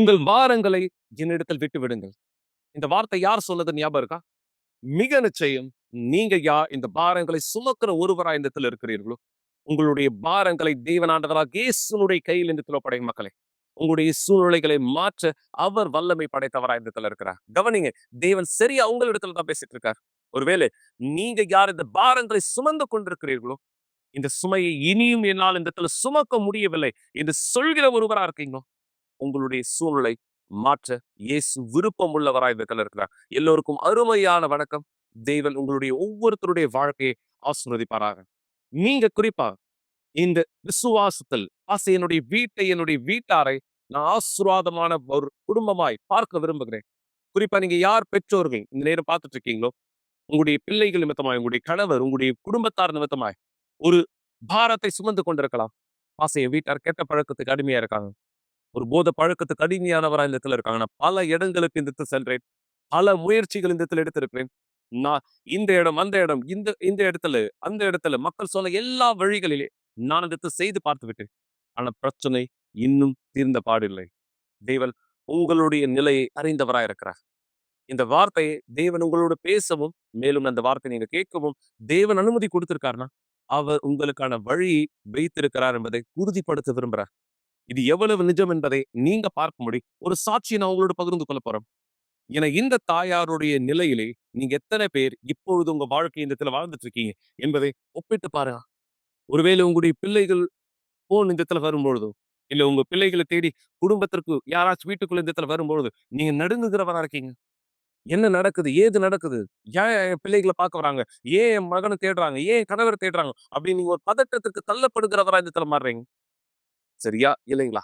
உங்கள் பாரங்களை என்னிடத்தில் விட்டு விடுங்கள். இந்த வார்த்தை யார் சொன்னது ஞாபகம் இருக்கா? மிக நிச்சயம் நீங்க இந்த பாரங்களை சுமக்கிற ஒருவரா இந்த இடத்துல இருக்கிறீர்களோ, உங்களுடைய பாரங்களை தேவனாண்டவராக இயேசுனுடைய கையில் இந்த படையும் மக்களே. உங்களுடைய சூழ்நிலைகளை மாற்ற அவர் வல்லமை படைத்தவரா இந்த இடத்துல இருக்கிறார். கவனிங்க, தேவன் சரியா உங்களிடத்துல தான் பேசிட்டு இருக்கார். ஒருவேளை நீங்க யார் இந்த பாரங்களை சுமந்து கொண்டிருக்கிறீர்களோ, இந்த சுமையை இனியும் என்னால் இந்த இடத்துல சுமக்க முடியவில்லை என்று சொல்கிற ஒருவரா இருக்கீங்களோ, உங்களுடைய சூழ்நிலை மாற்ற இயேசு விருப்பம் உள்ளவராய் இந்த இடத்துல இருக்கிறார். எல்லோருக்கும் அருமையான வணக்கம். தேவன் உங்களுடைய ஒவ்வொருத்தருடைய வாழ்க்கையை ஆசீர்வதிப்பாராக. நீங்க குறிப்பா இந்த விசுவாசத்தில் என்னுடைய வீட்டை, என்னுடைய வீட்டாரை நான் ஆசீர்வாதமான ஒரு குடும்பமாய் பார்க்க விரும்புகிறேன். குறிப்பா நீங்க யார் பெற்றோர்கள் இந்த நேரம் பார்த்துட்டு இருக்கீங்களோ, உங்களுடைய பிள்ளைகள் நிமித்தமாய், உங்களுடைய கணவர், உங்களுடைய குடும்பத்தார் நிமித்தமாய் ஒரு பாரத்தை சுமந்து கொண்டிருக்கலாம். என் வீட்டார் கெட்ட பழக்கத்துக்கு அடிமையா இருக்காங்க. ஒரு போத பழக்கத்துக்கு அடிமையானவரா இந்த இடத்துல இருக்காங்க. நான் பல இடங்களுக்கு இந்த இடத்துல சென்றேன். பல முயற்சிகள் இந்த இடத்துல எடுத்திருக்கிறேன். நான் இந்த இடம், அந்த இடம், இந்த இந்த இடத்துல, அந்த இடத்துல மக்கள் சொன்ன எல்லா வழிகளிலே நான் அதை செய்து பார்த்து விட்டேன். ஆனா பிரச்சனை இன்னும் தீர்ந்த பாடில்லை. தேவன் உங்களுடைய நிலையை அறிந்தவராய் இருக்கிறார். இந்த வார்த்தையை தேவன் உங்களோட பேசவும், மேலும் அந்த வார்த்தையை நீங்க கேட்கவும் தேவன் அனுமதி கொடுத்திருக்காருன்னா, அவர் உங்களுக்கான வழியை வைத்திருக்கிறார் என்பதை உறுதிப்படுத்த விரும்புறார். இது எவ்வளவு நிஜம் என்பதை நீங்க பார்க்கும்படி ஒரு சாட்சியை நான் உங்களோட பகிர்ந்து கொள்ள போறேன். ஏன்னா இந்த தாயாருடைய நிலையிலே நீங்க எத்தனை பேர் இப்பொழுது உங்க வாழ்க்கை இந்த இடத்துல வாழ்ந்துட்டு இருக்கீங்க என்பதை ஒப்பிட்டு பாருங்க. ஒருவேளை உங்களுடைய பிள்ளைகள் போன் இந்த இடத்துல வரும்பொழுதோ, இல்ல உங்க பிள்ளைகளை தேடி குடும்பத்திற்கு யாராச்சும் வீட்டுக்குள்ள இந்த இடத்துல வரும்பொழுது நீங்க நடுங்குகிறவரா இருக்கீங்க. என்ன நடக்குது, ஏது நடக்குது, ஏன் என் பிள்ளைகளை பார்க்க வராங்க, ஏன் என் மகனை தேடுறாங்க, ஏன் கணவரை தேடுறாங்க அப்படின்னு நீங்க ஒரு பதட்டத்துக்கு தள்ளப்படுகிறவரா இந்த இடத்துல மாறுறீங்க. சரியா இல்லைங்களா?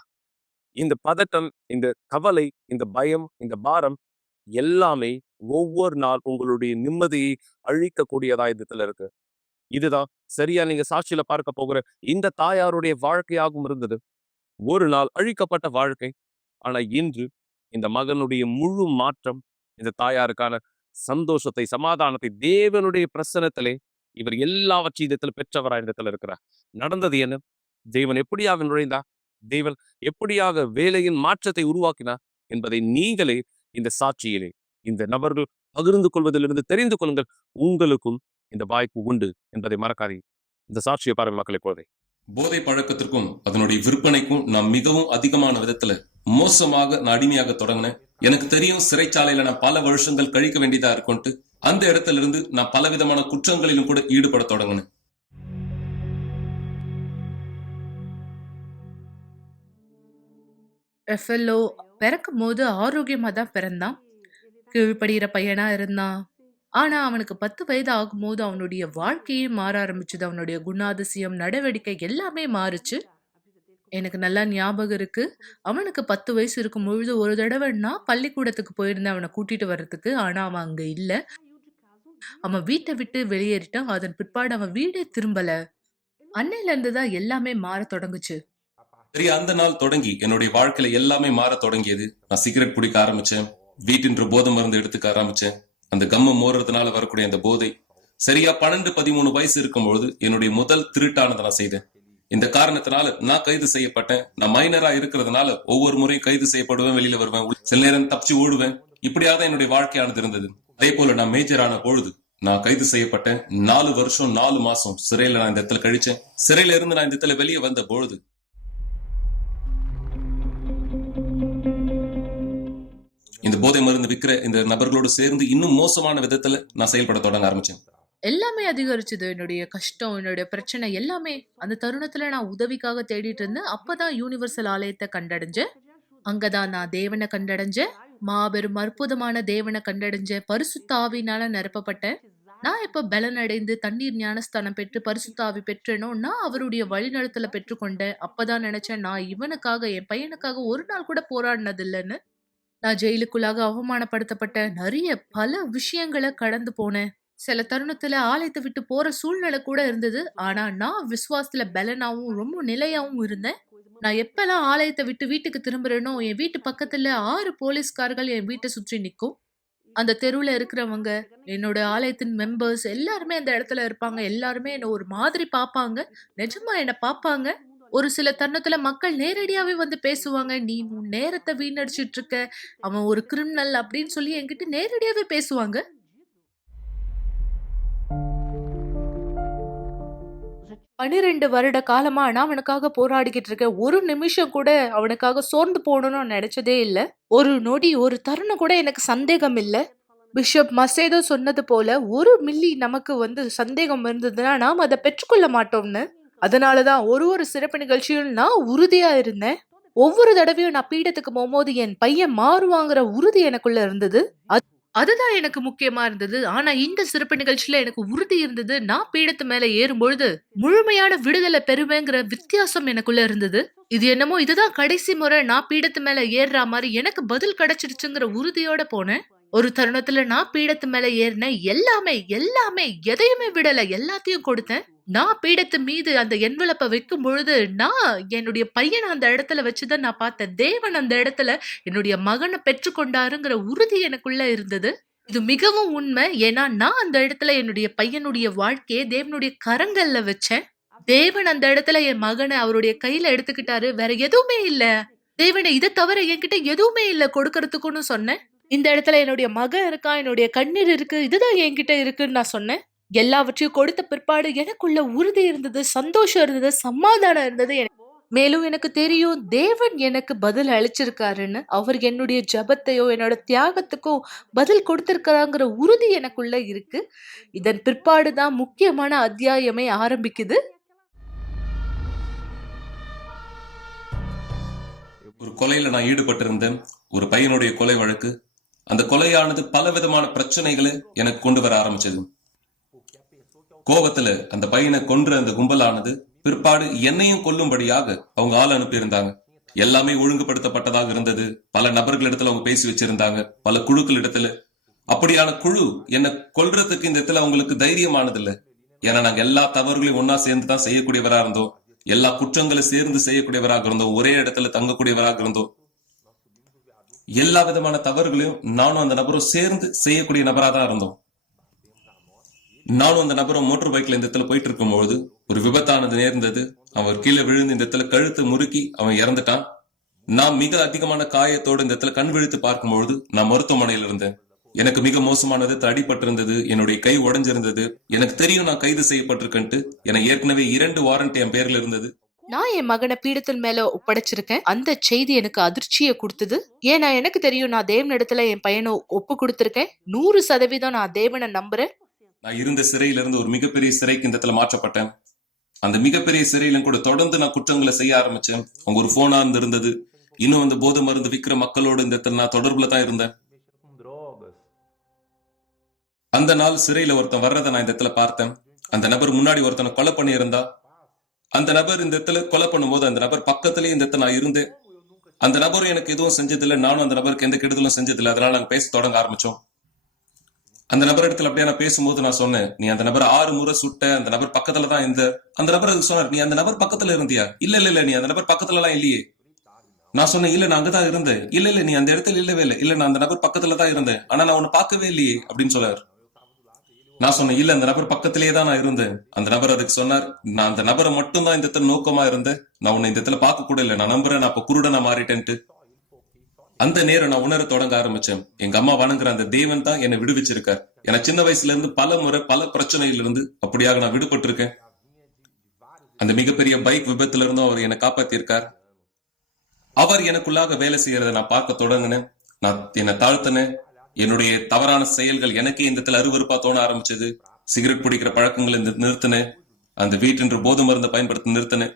இந்த பதட்டம், இந்த கவலை, இந்த பயம், இந்த பாரம் எல்லாமே ஒவ்வொரு நாள் உங்களுடைய நிம்மதியை அழிக்கக்கூடியதா இடத்துல இருக்கு. இதுதான் சரியா நீங்க சாட்சியில பார்க்க போகிற இந்த தாயாருடைய வாழ்க்கையாகவும் இருந்தது. ஒரு நாள் அழிக்கப்பட்ட வாழ்க்கை. ஆனா இன்று இந்த மகனுடைய முழு மாற்றம், இந்த தாயாருக்கான சந்தோஷத்தை, சமாதானத்தை தேவனுடைய பிரசனத்திலே இவர் எல்லாவற்றையும் இடத்துல பெற்றவரா இடத்துல இருக்கிறார். நடந்தது என்ன? தேவன் எப்படியாக நுழைந்தா, தேவன் எப்படியாக வேலையின் மாற்றத்தை உருவாக்கினார் என்பதை நீங்களே இந்த சாட்சியிலே இந்த நபர்கள் பகிர்ந்து கொள்வதிலிருந்து தெரிந்து கொள்ளுங்கள். உங்களுக்கும் இந்த வாய்ப்பு உண்டு என்பதை மறக்காதீங்க. இந்த சாட்சியை பாருங்கள் மக்களை போதே. போதை பழக்கத்திற்கும் அதனுடைய விற்பனைக்கும் நான் மிகவும் அதிகமான விதத்துல மோசமாக நான் அடிமையாக தொடங்கினேன். எனக்கு தெரியும் சிறைச்சாலையில நான் பல வருஷங்கள் கழிக்க வேண்டியதா இருக்கும்ட்டு அந்த இடத்துல இருந்து நான் பலவிதமான குற்றங்களிலும் கூட ஈடுபட தொடங்கினேன். ரெஃபெல்லோ பிறக்கும் போது ஆரோக்கியமா தான் பிறந்தான். கீழ்ப்படுகிற பையனா இருந்தான். ஆனா அவனுக்கு 10 வயது ஆகும்போது அவனுடைய வாழ்க்கையே மாற ஆரம்பிச்சது. அவனுடைய குணாதிசயம், நடவடிக்கை எல்லாமே மாறுச்சு. எனக்கு நல்லா ஞாபகம் இருக்கு. அவனுக்கு 10 வயசு இருக்கும் பொழுது ஒரு தடவை நான் பள்ளிக்கூடத்துக்கு போயிருந்தேன் அவனை கூட்டிட்டு வர்றதுக்கு. ஆனா அவன் அங்க இல்ல. அவன் வீட்டை விட்டு வெளியேறிட்டான். அதன் பிற்பாடு அவன் வீடே திரும்பல. அன்னையில இருந்து தான் எல்லாமே மாற தொடங்குச்சு. சரி, அந்த நாள் தொடங்கி என்னுடைய வாழ்க்கையில எல்லாமே மாற தொடங்கியது. நான் சிகரெட் பிடிக்க ஆரம்பிச்சேன். வீட்டின்ற போதை மருந்து எடுத்துக்க ஆரம்பிச்சேன். அந்த கம்ம மோறதுனால வரக்கூடிய அந்த போதை. சரியா 12-13 வயசு இருக்கும்பொழுது என்னுடைய முதல் திருட்டானதை நான் செய்தேன். இந்த காரணத்தினால நான் கைது செய்யப்பட்டேன். நான் மைனரா இருக்கிறதுனால ஒவ்வொரு முறையும் கைது செய்யப்படுவேன், வெளியில வருவேன், சில நேரம் தப்பிச்சு ஓடுவேன். இப்படியாதான் என்னுடைய வாழ்க்கையானது இருந்தது. அதே போல நான் மேஜரான பொழுது நான் கைது செய்யப்பட்டேன். 4 வருஷம் 4 மாசம் சிறையில நான் இந்த இடத்துல கழிச்சேன். சிறையில இருந்து நான் இந்த இடத்துல வெளியே வந்த பொழுது இந்த போதை மருந்து விற்கிற இந்த நபர்களோடு சேர்ந்து இன்னும் மோசமான விதத்துல நான் செயல்பட தொடங்க ஆரம்பிச்சேன். எல்லாமே அதிகரிச்சது. என்னுடைய கஷ்டம், என்னுடைய பிரச்சனை எல்லாமே. அந்த தருணத்துல நான் உதவிக்காக தேடிட்டு இருந்தேன். அப்பதான் யூனிவர்சல் ஆலயத்தை கண்டடைஞ்சேன். அங்கதான் நான் தேவனை கண்டடைஞ்சேன். மாபெரும் அற்புதமான தேவனை கண்டடைஞ்சேன். பரிசுத்த ஆவியினால நிரப்பப்பட்டேன். நான் எப்ப பலன் அடைந்து தண்ணீர் ஞானஸ்தானம் பெற்று பரிசுத்த ஆவி பெற்றேனோ, நான் அவருடைய வழிநடத்தல பெற்றுக்கொண்டேன். அப்பதான் நினைச்சேன், நான் இவனுக்காக, என் பையனுக்காக ஒரு நாள் கூட போராடினது இல்லைன்னு. நான் ஜெயிலுக்குள்ளாக அவமானப்படுத்தப்பட்டேன். நெறைய பல விஷயங்கள கடந்து போனேன். சில தருணத்துல ஆலயத்த விட்டு போற சூழ்நிலை கூட இருந்தது. ஆனா நான் விசுவாசத்துல பலனாவும், ரொம்ப நிலையாவும் இருந்தேன். நான் எப்பலாம் ஆலயத்த விட்டு வீட்டுக்கு திரும்புறேனோ, என் வீட்டு பக்கத்துல 6 போலீஸ்கார்கள் என் வீட்ட சுற்றி நிக்கும். அந்த தெருவுல இருக்கிறவங்க, என்னோட ஆலயத்தின் மெம்பர்ஸ் எல்லாருமே அந்த இடத்துல இருப்பாங்க. எல்லாருமே என்ன ஒரு மாதிரி பாப்பாங்க. நிஜமா என்ன பாப்பாங்க. ஒரு சில தருணத்துல மக்கள் நேரடியாவே வந்து பேசுவாங்க. "நீ உன் நேரத்த வீணடிச்சிட்டு இருக்க. அவன் ஒரு கிரிமினல்" அப்படின்னு சொல்லி என்கிட்ட நேரடியாவே பேசுவாங்க. 12 வருட காலமா நான் அவனுக்காக போராடிக்கிட்டு இருக்கேன். ஒரு நிமிஷம் கூட அவனுக்காக சோர்ந்து போகணும்னு நான் நெனச்சதே இல்ல. ஒரு நொடி, ஒரு தருணம் கூட எனக்கு சந்தேகம் இல்ல. பிஷப் மசேதோ சொன்னது போல, ஒரு மில்லி நமக்கு வந்து சந்தேகம் இருந்ததுன்னா, நாம் அத பெற்றுக்கொள்ள மாட்டோம்னு. அதனால தான் ஒரு சிறப்பு நிகழ்ச்சியும் நான் உறுதியா இருந்தேன். ஒவ்வொரு தடவையும் நான் பீடத்துக்கு போம்போது, என் பையன் மாறுவாங்கிற உறுதி எனக்குள்ள இருந்தது. அதுதான் எனக்கு முக்கியமா இருந்தது. ஆனா இந்த சிறப்பு நிகழ்ச்சியில எனக்கு உறுதி இருந்தது. நான் பீடத்து மேல ஏறும்பொழுது, முழுமையான விடுதலை பெறுவேங்கிற வித்தியாசம் எனக்குள்ள இருந்தது. இது என்னமோ இதுதான் கடைசி முறை நான் பீடத்து மேல ஏறுறா மாரி எனக்கு பதில் கிடைச்சிடுச்சுங்கிற உறுதியோட போனேன். ஒரு தருணத்துல நான் பீடத்து மேல ஏறினேன். எல்லாமே எதையுமே விடல. எல்லாத்தையும் கொடுத்தேன். நான் பீடத்து மீது அந்த என்வலப்ப வைக்கும் பொழுது, நான் என்னுடைய பையன அந்த இடத்துல வச்சுதான் நான் பார்த்தேன். தேவன் அந்த இடத்துல என்னுடைய மகன பெற்றுக்கொண்டாருங்கிற உறுதி எனக்குள்ள இருந்தது. இது மிகவும் உண்மை. ஏன்னா, நான் அந்த இடத்துல என்னுடைய பையனுடைய வாழ்க்கைய தேவனுடைய கரங்கள்ல வச்சேன். தேவன் அந்த இடத்துல என் மகன அவருடைய கையில எடுத்துக்கிட்டாரு. வேற எதுவுமே இல்ல. தேவனே இத தவிர என்கிட்ட எதுவுமே இல்ல கொடுக்கறதுக்குன்னு சொன்னேன். இந்த இடத்துல என்னுடைய மகன் இருக்கான். என்னுடைய கண்ணீர் இருக்கு. இதுதான் என்கிட்ட இருக்குன்னு நான் சொன்னேன். எல்லாவற்றையும் கொடுத்த பிற்பாடு எனக்குள்ள உறுதி இருந்தது, சந்தோஷம் இருந்தது, சமாதானம் இருந்தது. மேலும் எனக்கு தெரியும் தேவன் எனக்கு பதில் அளிச்சிருக்காருன்னு. அவர் என்னுடைய ஜெபத்தையோ, என்னோட தியாகத்துக்கோ பதில் கொடுத்திருக்காருங்கிற உறுதி எனக்குள்ள இருக்கு. இதன் பிற்பாடு தான் முக்கியமான அத்தியாயமே ஆரம்பிக்குது. ஒரு கொலையில நான் ஈடுபட்டிருந்தேன். ஒரு பையனுடைய கொலை வழக்கு. அந்த கொலையானது பல விதமான பிரச்சனைகளை எனக்கு கொண்டு வர ஆரம்பிச்சது. கோபத்துல அந்த பையனை கொன்ற அந்த கும்பலானது பிற்பாடு என்னையும் கொல்லும்படியாக அவங்க ஆள் அனுப்பியிருந்தாங்க. எல்லாமே ஒழுங்குபடுத்தப்பட்டதாக இருந்தது. பல நபர்களிடத்துல அவங்க பேசி வச்சிருந்தாங்க, பல குழுக்கள் இடத்துல. அப்படியான குழு என்னை கொல்றதுக்கு இந்த இடத்துல அவங்களுக்கு தைரியமானது இல்ல. ஏன்னா நாங்க எல்லா தவறுகளையும் ஒன்னா சேர்ந்து தான் செய்யக்கூடியவரா இருந்தோம். எல்லா குற்றங்களை சேர்ந்து செய்யக்கூடியவராக இருந்தோம். ஒரே இடத்துல தங்கக்கூடியவராக இருந்தோம். எல்லா விதமான தவறுகளையும் நானும் அந்த நபரும் சேர்ந்து செய்யக்கூடிய நபரா தான் இருந்தோம். நானும் அந்த நபரும் மோட்டர் பைக்ல இந்த இடத்துல போயிட்டு இருக்கும்போது ஒரு விபத்தானது நேர்ந்தது. அவன் கீழே விழுந்து இந்த இடத்துல கழுத்து முறுக்கி அவன் இறந்துட்டான். நான் மிக அதிகமான காயத்தோடு இந்த இடத்துல கண் விழித்து பார்க்கும்பொழுது நான் மருத்துவமனையில் இருந்தேன். எனக்கு மிக மோசமானது, அடிபட்டிருந்தது, என்னுடைய கை உடைஞ்சிருந்தது. எனக்கு தெரியும் நான் கைது செய்யப்பட்டிருக்கேன்ட்டு. எனக்கு ஏற்கனவே 2 வாரண்ட் என் பேர்ல இருந்தது. நான் என் மகனை பீடத்தின் மேல ஒப்படைச்சிருக்கேன். அந்த செய்தி எனக்கு அதிர்ச்சியை கொடுத்தது. ஏன்னா எனக்கு தெரியும் நான் தேவனிடத்துல என் பையனை ஒப்பு கொடுத்திருக்கேன். 100% நான் தேவனை நம்புறேன். நான் இருந்த சிறையில இருந்து ஒரு மிகப்பெரிய சிறைக்கு இந்த இடத்துல மாற்றப்பட்டேன். அந்த மிகப்பெரிய சிறையிலும் கூட தொடர்ந்து நான் குற்றங்களை செய்ய ஆரம்பிச்சேன். அவங்க ஒரு போனா இருந்தது. இன்னும் அந்த போதை மருந்து விற்கிற மக்களோடு இந்த இடத்துல நான் தொடர்புல தான் இருந்தேன். அந்த நாள் சிறையில ஒருத்தன் வர்றதை நான் இந்த இடத்துல பார்த்தேன். அந்த நபர் முன்னாடி ஒருத்தனை கொலை பண்ணி இருந்தா. அந்த நபர் இந்த இடத்துல கொலை பண்ணும்போது அந்த நபர் பக்கத்திலேயே இந்த இடத்துல நான் இருந்தேன். அந்த நபரும் எனக்கு எதுவும் செஞ்சதில்லை, நானும் அந்த நபருக்கு எந்த கெடுதலும் செஞ்சதில்லை. அதனால நாங்க பேச தொடங்க ஆரம்பிச்சோம். அந்த நபர் இடத்துல அப்படியே நான் பேசும்போது நான் சொன்னேன், நீ அந்த நபர் 6 முறை சுட்ட, அந்த நபர் பக்கத்துல தான் இருந்த. அந்த நபர் அதுக்கு சொன்னார், நீ அந்த நபர் பக்கத்துல இருந்தியா? இல்ல நீ அந்த நபர் பக்கத்துல எல்லாம் இல்லையே. நான் சொன்னேன், இல்ல நான் அங்கதான் இருந்தேன். இல்ல நீ அந்த இடத்துல இல்லவே இல்ல நான் அந்த நபர் பக்கத்துல தான் இருந்தேன், ஆனா நான் உன்னை பார்க்கவே இல்லையே அப்படின்னு சொன்னார். நான் சொன்னேன், இல்ல அந்த நபர் பக்கத்திலேயே தான் நான் இருந்தேன். அந்த நபர் அதுக்கு சொன்னார், நான் அந்த நபரை மட்டும் தான் இந்த இடத்துல நோக்கமா இருந்தேன், நான் உன்னை இந்த இடத்துல பார்க்க கூட இல்லை, நான் நம்புறேன் நான் இப்ப குருடனா மாறிட்டேன்ட்டு. அந்த நேரம் நான் உணர தொடங்க ஆரம்பிச்சேன், எங்க அம்மா வணங்குற அந்த தேவன் தான் என்னை விடுவிச்சிருக்கார். ஏன்னா சின்ன வயசுல இருந்து பல முறை பல பிரச்சனையில இருந்து அப்படியாக நான் விடுபட்டு இருக்கேன். அந்த மிகப்பெரிய பைக் விபத்துல இருந்தும் அவர் என்னை காப்பாத்திருக்கார். அவர் எனக்குள்ளாக வேலை செய்யறதை நான் பார்க்க தொடங்கினேன். நான் என்னை தாழ்த்தினேன். என்னுடைய தவறான செயல்கள் எனக்கே இந்த இடத்துல அருவருப்பா தோண ஆரம்பிச்சது. சிகரெட் பிடிக்கிற பழக்கங்களை நிறுத்தினேன். அந்த வீட்டின்ற போதை மருந்தை பயன்படுத்த நிறுத்தினேன்.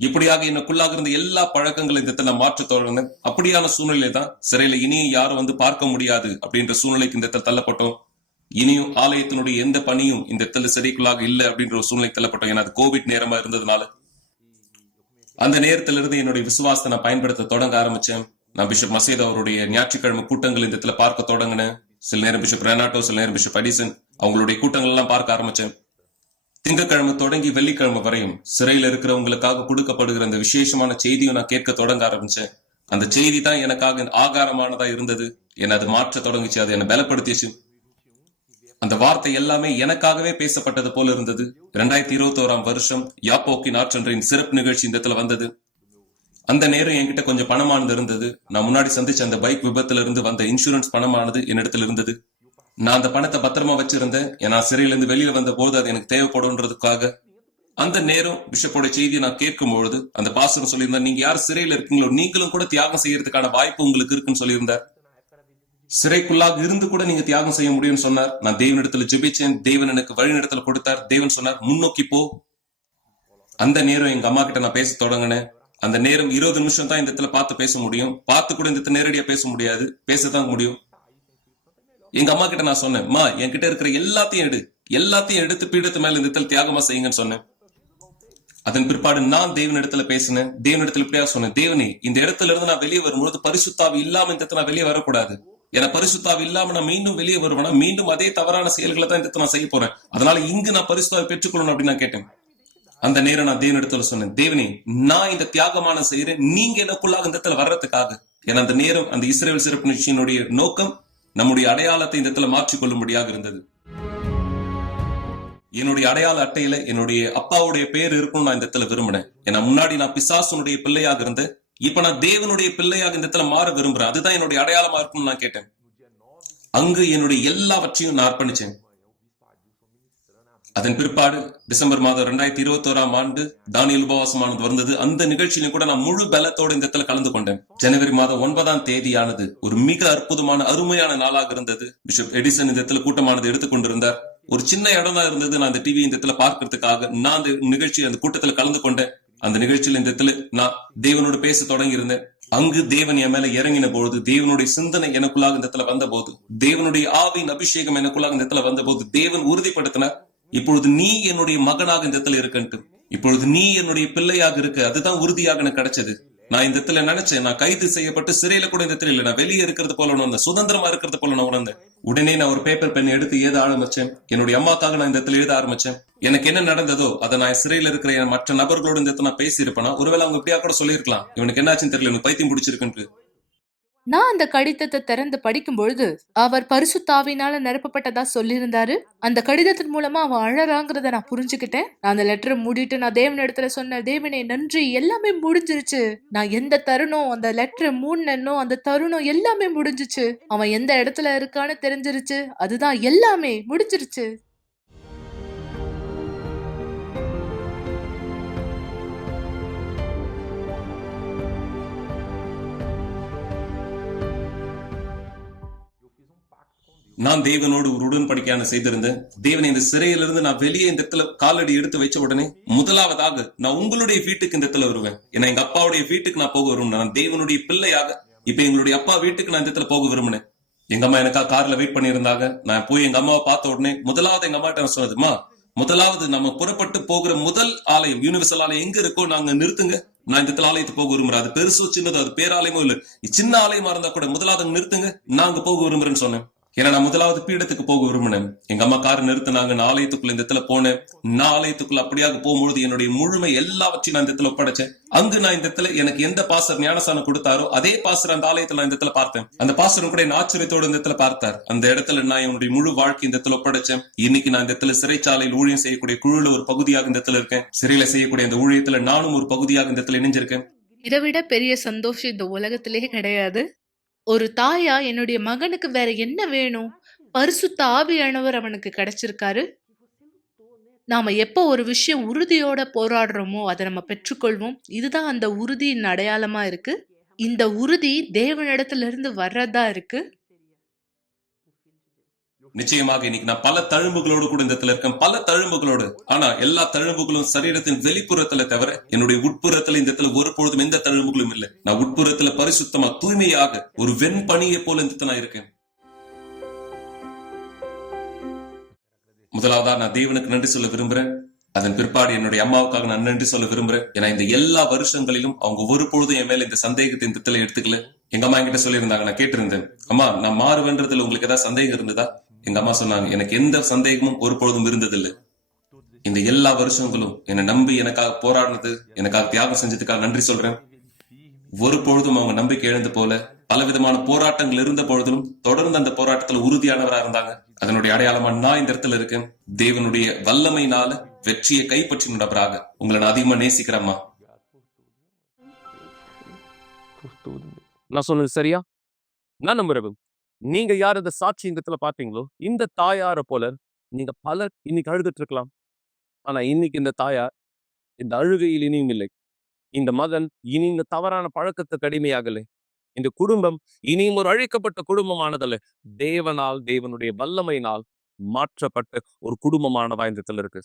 இப்படியாக எனக்குள்ளாக இருந்த எல்லா பழக்கங்களும் இந்த இடத்துல மாற்ற தொடங்கினேன். அப்படியான சூழ்நிலை தான் சிறையில இனியும் யாரும் வந்து பார்க்க முடியாது அப்படின்ற சூழ்நிலைக்கு இந்த இடத்துல தள்ளப்பட்டோம். இனியும் ஆலயத்தினுடைய எந்த பணியும் இந்த இடத்துல சிறைக்குள்ளாக இல்லை அப்படின்ற ஒரு சூழ்நிலை தள்ளப்பட்டோம். ஏன்னா அது கோவிட் நேரமா இருந்ததுனால. அந்த நேரத்துல இருந்து என்னுடைய விசுவாசத்தை நான் பயன்படுத்த தொடங்க ஆரம்பிச்சேன். நான் பிஷப் மசேதோ அவருடைய ஞாயிற்றுக்கிழமை கூட்டங்கள் இந்த இடத்துல பார்க்க தொடங்கினேன். சில நேரம் பிஷப் ரெனாட்டோ, சில நேரம் பிஷப் அடிசன் அவங்களுடைய கூட்டங்கள் எல்லாம் பார்க்க ஆரம்பிச்சேன். திங்கட்கிழமை தொடங்கி வெள்ளிக்கிழமை வரையும் சிறையில இருக்கிறவங்களுக்காக கொடுக்கப்படுகிற அந்த விசேஷமான செய்தியும் நான் கேட்க தொடங்க ஆரம்பிச்சேன். அந்த செய்தி தான் எனக்காக ஆகாரமானதா இருந்தது. என்னை அது மாற்ற தொடங்கிச்சு, அது என்னை பலப்படுத்திச்சு. அந்த வார்த்தை எல்லாமே எனக்காகவே பேசப்பட்டது போல இருந்தது. 2021 வருஷம் யாப்போக்கின் ஆற்றன்றின் சிறப்பு நிகழ்ச்சி இந்த இடத்துல வந்தது. அந்த நேரம் என்கிட்ட கொஞ்சம் பணமானது இருந்தது. நான் முன்னாடி சந்திச்ச அந்த பைக் விபத்துல இருந்து வந்த இன்சூரன்ஸ் பணமானது என்னிடத்துல இருந்தது. நான் அந்த பணத்தை பத்திரமா வச்சிருந்தேன். நான் சிறையில இருந்து வெளியில வந்த போது அது எனக்கு தேவைப்படும்ன்றதுக்காக. அந்த நேரம் பிஷப்போட செய்தியை நான் கேட்கும் பொழுது அந்த பாஸ்டர் சொல்லியிருந்தார், நீங்க யார் சிறையில இருக்கீங்களோ நீங்களும் கூட தியாகம் செய்யறதுக்கான வாய்ப்பு உங்களுக்கு இருக்குன்னு சொல்லியிருந்தார். சிறைக்குள்ளாக இருந்து கூட நீங்க தியாகம் செய்ய முடியும்னு சொன்னார். நான் தேவனிடத்துல ஜெபிச்சேன். தேவன் எனக்கு வழிநடத்தல கொடுத்தார். தேவன் சொன்னார், முன்னோக்கி போ. அந்த நேரம் எங்க அம்மா கிட்ட நான் பேச தொடங்கினேன். அந்த நேரம் 20 நிமிஷம் தான் இந்த இடத்துல பார்த்து பேச முடியும். பார்த்து கூட இந்த இடத்துல நேரடியா பேச முடியாது, பேசதான் முடியும். எங்க அம்மா கிட்ட நான் சொன்னேன், அம்மா என்கிட்ட இருக்கிற எல்லாத்தையும் எடுத்து பீடத்து மேல இந்த இடத்துல தியாகமா செய்யுங்கன்னு சொன்னேன். அதன் பிற்பாடு நான் தேவனிடத்துல பேசினேன். தேவனிடத்துல இப்படியா சொன்னேன், தேவனே இந்த இடத்துல இருந்து நான் வெளியே வரும்போது பரிசுத்தாவி இல்லாம இந்த இடத்துல நான் வெளியே வரக்கூடாது. ஏன்னா பரிசுத்தாவி இல்லாம நான் மீண்டும் வெளியே வருவேனா, மீண்டும் அதே தவறான செயல்களை தான் இந்த இடத்துல நான் செய்ய போறேன். அதனால இங்கு நான் பரிசுத்தாவை பெற்றுக்கொள்ளணும் அப்படின்னு நான் கேட்டேன். அந்த நேரம் நான் தேவனிடத்துல சொன்னேன், தேவனே நான் இந்த தியாகமான செய்யறேன், நீங்க எனக்குள்ளாக இந்த இடத்துல வர்றதுக்காக. ஏன்னா அந்த நேரம் அந்த இஸ்ரவேல் சிறப்பு நிகழ்ச்சியினுடைய நோக்கம் நம்முடைய அடையாளத்தை இந்த இடத்துல மாற்றிக்கொள்ளும்படியாக இருந்தது. என்னுடைய அடையாள அட்டையில என்னுடைய அப்பாவுடைய பேர் இருக்கும்னு நான் இந்த இடத்துல விரும்பினேன். ஏன்னா முன்னாடி நான் பிசாசுனுடைய பிள்ளையாக இருந்தேன். இப்ப நான் தேவனுடைய பிள்ளையாக இந்த இடத்துல மாற விரும்புறேன். அதுதான் என்னுடைய அடையாளமா இருக்கும்னு நான் கேட்டேன். அங்கு என்னுடைய எல்லாவற்றையும் நான் அர்ப்பணிச்சேன். அதன் பிற்பாடு டிசம்பர் மாதம் 2021 தானியேல் உபவாசமானது வந்தது. அந்த நிகழ்ச்சியிலும் கூட நான் முழு பலத்தோடு இந்த இடத்துல கலந்து கொண்டேன். ஜனவரி மாதம் 9ஆம் தேதியானது ஒரு மிக அற்புதமான அருமையான நாளாக இருந்தது. பிஷப் எடிசன் இந்த இடத்துல கூட்டமானது எடுத்துக்கொண்டிருந்தார். ஒரு சின்ன இடம் தான் இருந்தது. நான் அந்த டிவி இந்த இடத்துல பார்க்கறதுக்காக நான் அந்த நிகழ்ச்சி அந்த கூட்டத்துல கலந்து கொண்டேன். அந்த நிகழ்ச்சியில இந்த இடத்துல நான் தேவனோடு பேச தொடங்கி இருந்தேன். அங்கு தேவன் என் மேல இறங்கின பொழுது, தேவனுடைய சிந்தனை எனக்குள்ளாக இந்த இடத்துல வந்த போது, தேவனுடைய ஆவியின் அபிஷேகம் எனக்குள்ளாக இந்த இடத்துல வந்த போது தேவன் உறுதிப்படுத்தினார், இப்பொழுது நீ என்னுடைய மகனாக இந்த இடத்துல இருக்கன்ட்டு, இப்பொழுது நீ என்னுடைய பிள்ளையாக இருக்க. அதுதான் உறுதியாக எனக்கு கிடைச்சது. நான் இந்த இடத்துல நினைச்சேன், நான் கைது செய்யப்பட்டு சிறையில கூட இந்த இடத்துல இல்ல, நான் வெளியே இருக்கிறது போல உணர்ந்தேன், சுதந்திரமா இருக்கிறது போல நான் உணர்ந்தேன். உடனே நான் ஒரு பேப்பர் பென் எடுத்து எழுத ஆரம்பிச்சேன். என்னுடைய அம்மாக்காக நான் இந்த இடத்துல எழுத ஆரம்பிச்சேன். எனக்கு என்ன நடந்ததோ அதை நான் சிறையில இருக்கிற மற்ற நபர்களோட இந்த இடத்துல நான் பேசி இருப்பேனா, ஒருவேளை அவங்க இப்படியா கூட சொல்லியிருக்கலாம், இவனுக்கு என்னாச்சுன்னு தெரியல, இவனுக்கு பைத்தியம் பிடிச்சிருக்குன்ட்டு. நான் அந்த கடிதத்தை திறந்து படிக்கும் பொழுது அவர் பரிசுத்தாவினால நிரப்பப்பட்டதா சொல்லியிருந்தாரு. அந்த கடிதத்தின் மூலமா அவன் அழறாங்கிறத நான் புரிஞ்சுக்கிட்டேன். நான் அந்த லெட்டரை மூடிட்டு நான் தேவன் இடத்துல சொன்னேன், தேவனே நன்றி, எல்லாமே முடிஞ்சிருச்சு. நான் எந்த தருணம் அந்த லெட்டரை மூடினோ அந்த தருணம் எல்லாமே முடிஞ்சிச்சு. அவன் எந்த இடத்துல இருக்கான்னு தெரிஞ்சிருச்சு. அதுதான் எல்லாமே முடிஞ்சிருச்சு. நான் தேவனோடு ஒரு உடன்படிக்கையான செய்திருந்தேன். தேவனை இந்த சிறையிலிருந்து நான் வெளியே இந்த இடத்துல காலடி எடுத்து வச்ச உடனே முதலாவதாக நான் உங்களுடைய வீட்டுக்கு இந்த இடத்துல வருவேன். ஏன்னா எங்க அப்பாவுடைய வீட்டுக்கு நான் போக விரும்பினேன். நான் தேவனுடைய பிள்ளையாக இப்ப எங்களுடைய அப்பா வீட்டுக்கு நான் இந்த இடத்துல போக விரும்பினேன். எங்க அம்மா எனக்கா கார்ல வெயிட் பண்ணியிருந்தாங்க. நான் போய் எங்க அம்மாவை பார்த்த உடனே முதலாவது எங்க அம்மாட்ட நான் சொன்னதுமா, முதலாவது நம்ம புறப்பட்டு போகிற முதல் ஆலயம் யூனிவர்சல் ஆலயம் எங்க இருக்கோ நாங்க நிறுத்துங்க. நான் இந்த இடத்துல ஆலயத்துக்கு போக விரும்புறேன். அது பெருசோ சின்னதோ, அது பேராலயமோ இல்ல, சின்ன ஆலயமா இருந்தா கூட முதலாவது நிறுத்துங்க, நான் அங்க போக விரும்புறேன்னு சொன்னேன். ஏன்னா நான் முதலாவது பீடத்துக்கு போக விரும்பினேன். எங்க அம்மா கார் நிறுத்தினாங்க. நான் ஆலயத்துக்குள்ள இந்த இடத்துல போனேன். நான் ஆலயத்துக்குள்ள அப்படியாக போகும்பொழுது என்னுடைய முழுமை எல்லாவற்றையும் நான் இந்த இடத்துல ஒப்படைச்சேன். அங்கு நான் இந்த இடத்துல எனக்கு எந்த பாஸ்டர் ஞானசானம் கொடுத்தாரோ அதே பாஸ்டர் அந்த ஆலயத்துல நான் இந்த இடத்துல பார்த்தேன். அந்த பாஸ்டரும் கூட ஆச்சரியத்தோடு இந்த இடத்துல பார்த்தார். அந்த இடத்துல நான் என்னுடைய முழு வாழ்க்கை இந்த இடத்துல ஒப்படைச்சேன். இன்னைக்கு நான் இந்த இடத்துல சிறைச்சாலையில் ஊழியம் செய்யக்கூடிய குழுல ஒரு பகுதியாக இந்த இடத்துல இருக்கேன். சிறையில செய்யக்கூடிய அந்த ஊழியத்துல நானும் ஒரு பகுதியாக இந்த இடத்துல இணைஞ்சிருக்கேன். இதைவிட பெரிய சந்தோஷம் இந்த உலகத்திலே கிடையாது. ஒரு தாயா என்னுடைய மகனுக்கு வேற என்ன வேணும்? பரிசுத்த ஆவியானவர் அவனுக்கு கிடைச்சிருக்காரு. நாம எப்போ ஒரு விஷயம் உறுதியோட போராடுறோமோ அதை நம்ம பெற்றுக்கொள்வோம். இதுதான் அந்த உறுதியின் அடையாளமா இருக்கு. இந்த உறுதி தேவனிடத்துல இருந்து வர்றதா இருக்கு. நிச்சயமாக இன்னைக்கு நான் பல தழும்புகளோடு கூட இந்த இடத்துல இருக்கேன், பல தழும்புகளோடு. ஆனா எல்லா தழும்புகளும் சரீரத்தின் வெளிப்புறத்துல தவிர என்னுடைய உட்புறத்துல இந்த இடத்துல ஒரு பொழுதும் எந்த தழும்புகளும் இல்லை. நான் உட்புறத்துல பரிசுத்தமா தூய்மையாக ஒரு வெண்பனியை போல இந்த நான் இருக்கேன். முதலாவதா நான் தேவனுக்கு நன்றி சொல்ல விரும்புறேன். அதன் பிற்பாடு என்னுடைய அம்மாவுக்காக நான் நன்றி சொல்ல விரும்புறேன். ஏன்னா இந்த எல்லா வருஷங்களிலும் அவங்க ஒரு பொழுதும் என் மேல இந்த சந்தேகத்தை இந்த இடத்துல எடுத்துக்கல. எங்க அம்மா என்கிட்ட சொல்லியிருந்தாங்க, நான் கேட்டிருந்தேன், அம்மா நான் மாறுவேன்றதுல உங்களுக்கு ஏதாவது சந்தேகம் இருந்ததா? எங்க அம்மா சொன்னாங்க, எனக்கு எந்த சந்தேகமும் ஒரு பொழுதும் இருந்ததில்லை. இந்த எல்லா வருஷங்களும் என்னை நம்பி எனக்காக போராடினது, எனக்காக தியாகம் செஞ்சதுக்காக நன்றி சொல்றேன். ஒரு பொழுதும் அவங்க நம்பிக்கை எழுந்து போல பலவிதமான போராட்டங்கள் இருந்த பொழுதிலும் தொடர்ந்து அந்த போராட்டத்துல உறுதியானவரா இருந்தாங்க. அதனுடைய அடையாளமா நான் இந்த இடத்துல இருக்கேன். தேவனுடைய வல்லமையினால வெற்றியை கைப்பற்றின நபராக உங்களை நான் அதிகமா நேசிக்கிறேம்மா. நான் சொன்னது சரியா? நான் நம்புறேன். நீங்க யார் இந்த சாட்சி இந்த இடத்துல பார்த்தீங்களோ, இந்த தாயார போல நீங்க பலர் இன்னைக்கு அழுதுட்டு இருக்கலாம். ஆனா இன்னைக்கு இந்த தாயார் இந்த அழுகையில் இனியும் இல்லை. இந்த மகன் இனி இந்த தவறான பழக்கத்துக்கு அடிமையாகலை. இந்த குடும்பம் இனியும் ஒரு அழிக்கப்பட்ட குடும்பமானதல்ல. தேவனால், தேவனுடைய வல்லமையினால் மாற்றப்பட்ட ஒரு குடும்பமானதா இந்த இடத்துல இருக்கு.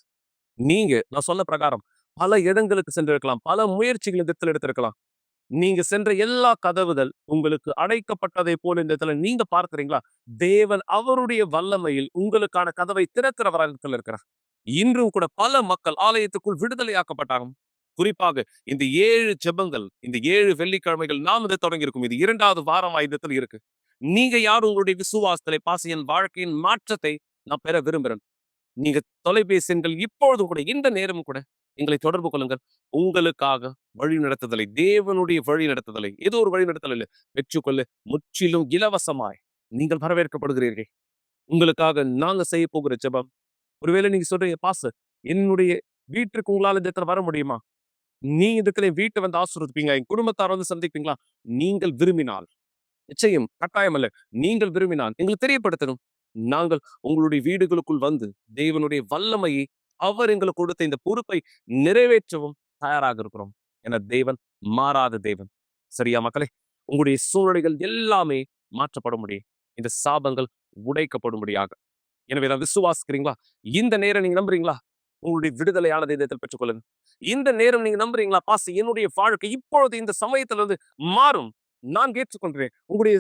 நீங்க நான் சொன்ன பிரகாரம் பல இடங்களுக்கு சென்றிருக்கலாம். பல முயற்சிகள் இந்த இடத்துல எடுத்திருக்கலாம். நீங்க சென்ற எல்லா கதவுகள் உங்களுக்கு அடைக்கப்பட்டதை போல இந்த இடத்துல நீங்க பார்க்கிறீங்களா? தேவன் அவருடைய வல்லமையில் உங்களுக்கான கதவை திறக்கிறவராக இந்த இடத்துல இருக்கிறார். இன்றும் கூட பல மக்கள் ஆலயத்துக்குள் விடுதலையாக்கப்பட்டாங்க. குறிப்பாக இந்த 7 ஜெபங்கள், இந்த 7 வெள்ளிக்கிழமைகள் நாம் இதை தொடங்கியிருக்கும். இது 2வது வாரம் ஆயுதத்தில் இருக்கு. நீங்க யார் உங்களுடைய விசுவாசத்திலே பாசியன் வாழ்க்கையின் மாற்றத்தை நான் பெற விரும்புறேன். நீங்க தொலைபேசி எண்கள் இப்பொழுது கூட இந்த நேரம் கூட எங்களை தொடர்பு கொள்ளுங்கள். உங்களுக்காக வழி நடத்துதலை, தேவனுடைய வழி நடத்துதலை, ஏதோ ஒரு வழி நடத்தல் இல்லை, பெற்றுக்கொள்ள முற்றிலும் இலவசமாய் நீங்கள் வரவேற்கப்படுகிறீர்கள். உங்களுக்காக நாங்க செய்ய போகிற ஜெபம். ஒருவேளை நீங்க சொல்றீங்க, பாஸ்டர் என்னுடைய வீட்டுக்கு உங்களால இந்த இடத்துல வர முடியுமா? நீங்க இதுக்குள்ள என் வீட்டை வந்து ஆசீர்வதிப்பீங்க, என் குடும்பத்தார் வந்து சந்திப்பீங்களா? நீங்கள் விரும்பினால் நிச்சயம், கட்டாயம் அல்ல. நீங்கள் விரும்பினால் எங்களுக்கு தெரியப்படுத்தணும். நாங்கள் உங்களுடைய வீடுகளுக்குள் வந்து தேவனுடைய வல்லமையை அவர் எங்களுக்கு கொடுத்த இந்த பொறுப்பை நிறைவேற்றவும் தயாராக இருக்கிறோம். என தேவன் மாறாத தேவன். சரியா மக்களே? உங்களுடைய சூழ்நிலைகள் எல்லாமே மாற்றப்பட முடியும். இந்த சாபங்கள் உடைக்கப்படும்படியாக. எனவே தான் விசுவாசிக்கிறீங்களா? இந்த நேரம் நீங்க நம்புறீங்களா? உங்களுடைய விடுதலையானதை இந்த இடத்தில் பெற்றுக்கொள்ளுங்க. இந்த நேரம் நீங்க நம்புறீங்களா? பாஸ் என்னுடைய வாழ்க்கை இப்பொழுது இந்த சமயத்துல இருந்து மாறும். நான் ஏற்றுக்கொள்கிறேன். உங்களுடைய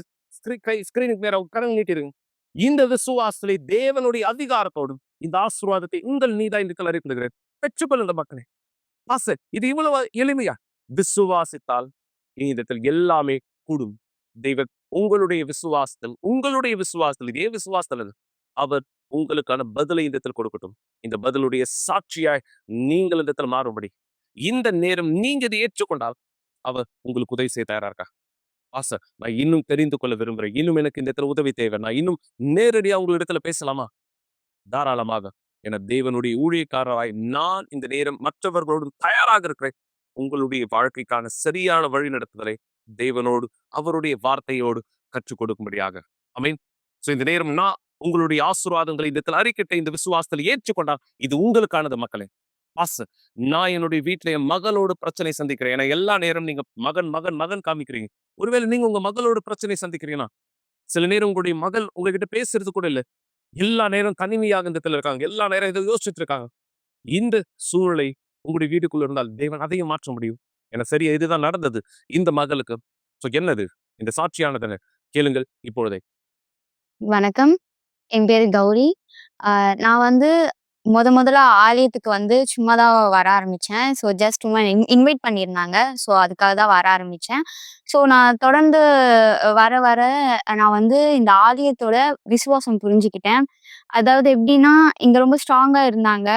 ஸ்கிரீனுக்கு நேரம் கரம் நீட்டிருங்க. இந்த விசுவாசத்திலே தேவனுடைய அதிகாரத்தோடும் இந்த ஆசீர்வாதத்தை உங்கள் நீதா இந்த அறிவிக்கிறேன். பெற்றுக்கொள்ளுங்க மக்களே. பாஸ் இது இவ்வளவு எளிமையா? விசுவாசித்தால் இந்த இடத்தில் எல்லாமே கூடும். தெய்வம் உங்களுடைய விசுவாசத்தில் இதே விசுவாசத்தில் அவர் உங்களுக்கான பதிலை இந்த இடத்தில் கொடுக்கட்டும். இந்த பதிலுடைய சாட்சியாய் நீங்கள் இந்த இடத்தில் மாறும்படி இந்த நேரம் நீங்க இதை ஏற்றுக்கொண்டால் அவர் உங்களுக்கு உதவி செய்ய தயாரா இருக்கா? ஆசை நான் இன்னும் தெரிந்து கொள்ள விரும்புறேன். இன்னும் எனக்கு இந்த இடத்துல உதவி தேவை. நான் இன்னும் நேரடியா உங்களிடத்துல பேசலாமா? தாராளமாக. என தேவனுடைய ஊழியக்காரராய் நான் இந்த நேரம் மற்றவர்களோடு தயாராக இருக்கிறேன். உங்களுடைய வாழ்க்கைக்கான சரியான வழி நடத்துதலை தேவனோடு அவருடைய வார்த்தையோடு கற்றுக் கொடுக்கும்படியாக. அமீன். சோ இந்த நேரம் நான் உங்களுடைய ஆசீர்வாதங்களை இந்த இடத்துல அறிக்கையிட்ட இந்த விசுவாசத்தில் ஏற்றுக்கொண்டால் இது உங்களுக்கானது மக்களே. பாஸ் நான் என்னுடைய வீட்டுல என் மகளோடு பிரச்சனை சந்திக்கிறேன். ஏன்னா எல்லா நேரம் நீங்க மகன் மகன் மகன் காமிக்கிறீங்க. ஒருவேளை நீங்க உங்க மகளோட பிரச்சனை சந்திக்கிறீங்கன்னா, சில நேரம் உங்களுடைய மகள் உங்ககிட்ட பேசுறது கூட இல்ல. எல்லா நேரம் தனிமையாக இந்த இடத்துல இருக்காங்க. எல்லா நேரம் இதை யோசிச்சுட்டு இருக்காங்க. இந்த சூழலை உங்களுடைய வீட்டுக்குள்ள இருந்தால் தேவன் அதையும் மாற்ற முடியும். ஏன்னா சரியா இதுதான் நடந்தது இந்த மகளுக்கு. சோ என்னது இந்த சாட்சியானதுன்னு கேளுங்கள் இப்பொழுதே. வணக்கம். என் பேரு கௌரி. நான் வந்து முதல்ல ஆலயத்துக்கு வந்து சும்மா தான் வர ஆரம்பிச்சேன். ஸோ ஜஸ்ட் சும்மா இன்வைட் பண்ணியிருந்தாங்க. ஸோ அதுக்காக தான் வர ஆரம்பிச்சேன். ஸோ நான் தொடர்ந்து வர வர நான் வந்து இந்த ஆலயத்தோட விசுவாசம் புரிஞ்சுக்கிட்டேன். அதாவது எப்படின்னா, இங்க ரொம்ப ஸ்ட்ராங்கா இருந்தாங்க.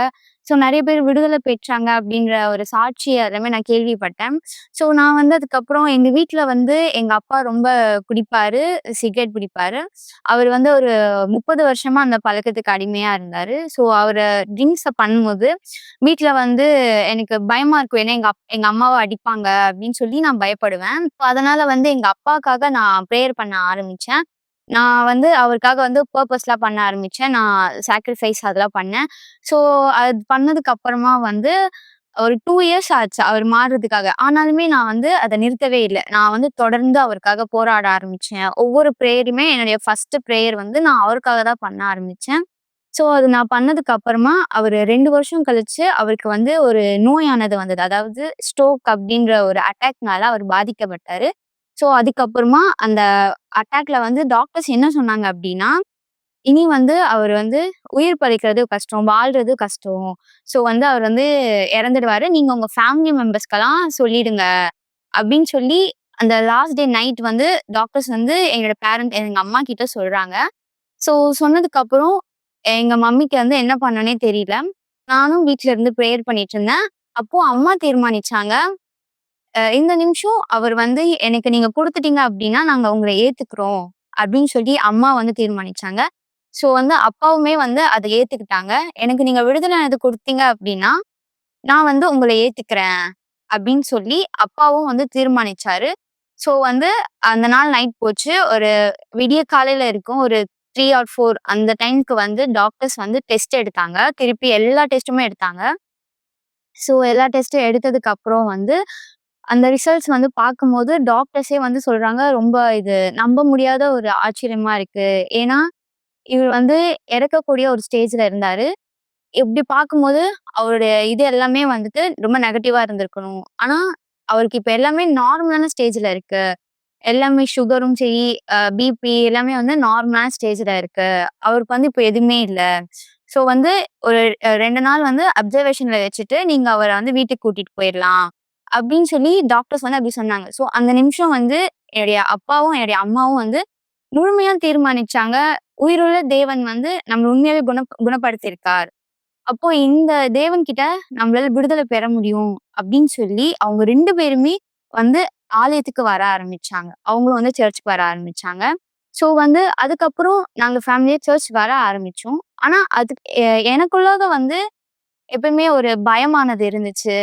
ஸோ நெறைய பேர் விடுதலை பெற்றாங்க அப்படின்ற ஒரு சாட்சி எல்லாமே நான் கேள்விப்பட்டேன். ஸோ நான் வந்து அதுக்கப்புறம் எங்க வீட்ல வந்து எங்க அப்பா ரொம்ப குடிப்பாரு, சிகரெட் பிடிப்பாரு. அவர் வந்து ஒரு 30 வருஷமா அந்த பழக்கத்துக்கு அடிமையா இருந்தாரு. ஸோ அவரு ட்ரிங்க்ஸ பண்ணும்போது, வீட்ல வந்து எனக்கு பயமா இருக்கும். ஏன்னா எங்க அம்மாவ அடிப்பாங்க அப்படின்னு சொல்லி நான் பயப்படுவேன். அதனால வந்து எங்க அப்பாக்காக நான் பிரேயர் பண்ண ஆரம்பிச்சேன். நான் வந்து அவருக்காக வந்து பர்ப்பஸ்லாம் பண்ண ஆரம்பிச்சேன். நான் சாக்ரிஃபைஸ் அதெல்லாம் பண்ணேன். ஸோ அது பண்ணதுக்கு அப்புறமா வந்து ஒரு 2 இயர்ஸ் ஆச்சு அவர் மாறுறதுக்காக. ஆனாலுமே நான் வந்து அத நிறுத்தவே இல்ல. நான் வந்து தொடர்ந்து அவருக்காக போராட ஆரம்பிச்சேன். ஒவ்வொரு பிரேயருமே என்னுடைய ஃபர்ஸ்ட் பிரேயர் வந்து நான் அவருக்காக தான் பண்ண ஆரம்பிச்சேன். ஸோ அது நான் பண்ணதுக்கு அப்புறமா அவரு 2 வருஷம் கழிச்சு அவருக்கு வந்து ஒரு நோயானது வந்தது. அதாவது ஸ்ட்ரோக் அப்படின்ற ஒரு அட்டாக்னால அவர் பாதிக்கப்பட்டாரு. ஸோ அதுக்கப்புறமா அந்த அட்டாக்ல வந்து டாக்டர்ஸ் என்ன சொன்னாங்க அப்படின்னா, இனி வந்து அவர் வந்து உயிர் பிழைக்கிறது கஷ்டம், வாழ்றது கஷ்டம். ஸோ வந்து அவர் வந்து இறந்துடுவாரு. நீங்க உங்க ஃபேமிலி மெம்பர்ஸ்க்கெல்லாம் சொல்லிடுங்க அப்படின்னு சொல்லி அந்த லாஸ்ட் டே நைட் வந்து டாக்டர்ஸ் வந்து எங்க அம்மா கிட்ட சொல்றாங்க. ஸோ சொன்னதுக்கு அப்புறம் எங்க மம்மிக்கு வந்து என்ன பண்ணனே தெரியல. நானும் வீட்ல இருந்து பிரேயர் பண்ணிட்டு இருந்தேன். அப்போ அம்மா தீர்மானிச்சாங்க, இந்த நிமிஷம் அவர் வந்து எனக்கு நீங்க குடுத்துட்டீங்க அப்படின்னா, நாங்க உங்கள ஏத்துக்கிறோம் அப்படின்னு சொல்லி அம்மா வந்து தீர்மானிச்சாங்க. ஸோ வந்து அப்பாவுமே வந்து அத ஏத்துக்கிட்டாங்க. எனக்கு நீங்க விடுதலை குடுத்தீங்க அப்டின்னா, நான் வந்து உங்கள ஏத்துக்கிறேன் அப்டின்னு சொல்லி அப்பாவும் வந்து தீர்மானிச்சாரு. ஸோ வந்து அந்த நாள் நைட் போச்சு. ஒரு விடிய காலையில இருக்கும். ஒரு 3 ஆர் 4 அந்த டைம்க்கு வந்து டாக்டர்ஸ் வந்து டெஸ்ட் எடுத்தாங்க. திருப்பி எல்லா டெஸ்ட்டுமே எடுத்தாங்க. ஸோ எல்லா டெஸ்ட்டும் எடுத்ததுக்கு அப்புறம் வந்து அந்த ரிசல்ட்ஸ் வந்து பார்க்கும்போது டாக்டர்ஸே வந்து சொல்றாங்க, "ரொம்ப இது நம்ப முடியாத ஒரு ஆச்சரியமா இருக்கு." ஏன்னா, இவர் வந்து இறக்கக்கூடிய ஒரு ஸ்டேஜ்ல இருந்தாரு. இப்டி பார்க்கும்போது அவருடைய இது எல்லாமே வந்துட்டு ரொம்ப நெகட்டிவா இருந்திருக்கணும். ஆனா, அவருக்கு இப்ப எல்லாமே நார்மலான ஸ்டேஜ்ல இருக்கு. எல்லாமே சுகரும் சரி, பிபி எல்லாமே வந்து நார்மலான ஸ்டேஜ்ல இருக்கு. அவருக்கு வந்து இப்ப எதுவுமே இல்ல. ஸோ வந்து ஒரு 2 நாள் வந்து அப்சர்வேஷன்ல வச்சுட்டு, நீங்க அவர வந்து வீட்டுக்கு கூட்டிட்டு போயிரலாம். அப்டின்னு சொல்லி டாக்டர்ஸ் வந்து அப்டி சொன்னாங்க. ஸோ அந்த நிமிஷம் வந்து என்னுடைய அப்பாவும், என்னுடைய அம்மாவும் வந்து முழுமையா தீர்மானிச்சாங்க. உயிருள்ள தேவன் வந்து நம்மள உண்மையாவே குணப்படுத்தியிருக்கார். அப்போ இந்த தேவன் கிட்ட நம்மளால விடுதலை பெற முடியும் அப்படின்னு சொல்லி அவங்க 2 பேருமே வந்து ஆலயத்துக்கு வர ஆரம்பிச்சாங்க. அவங்களும் வந்து சர்ச்சுக்கு வர ஆரம்பிச்சாங்க. ஸோ வந்து அதுக்கப்புறம் நாங்க ஃபேமிலியா சர்ச் வர ஆரம்பிச்சோம். ஆனா அதுக்கு எனக்குள்ளாக வந்து எப்பவுமே ஒரு பயமானது இருந்துச்சு.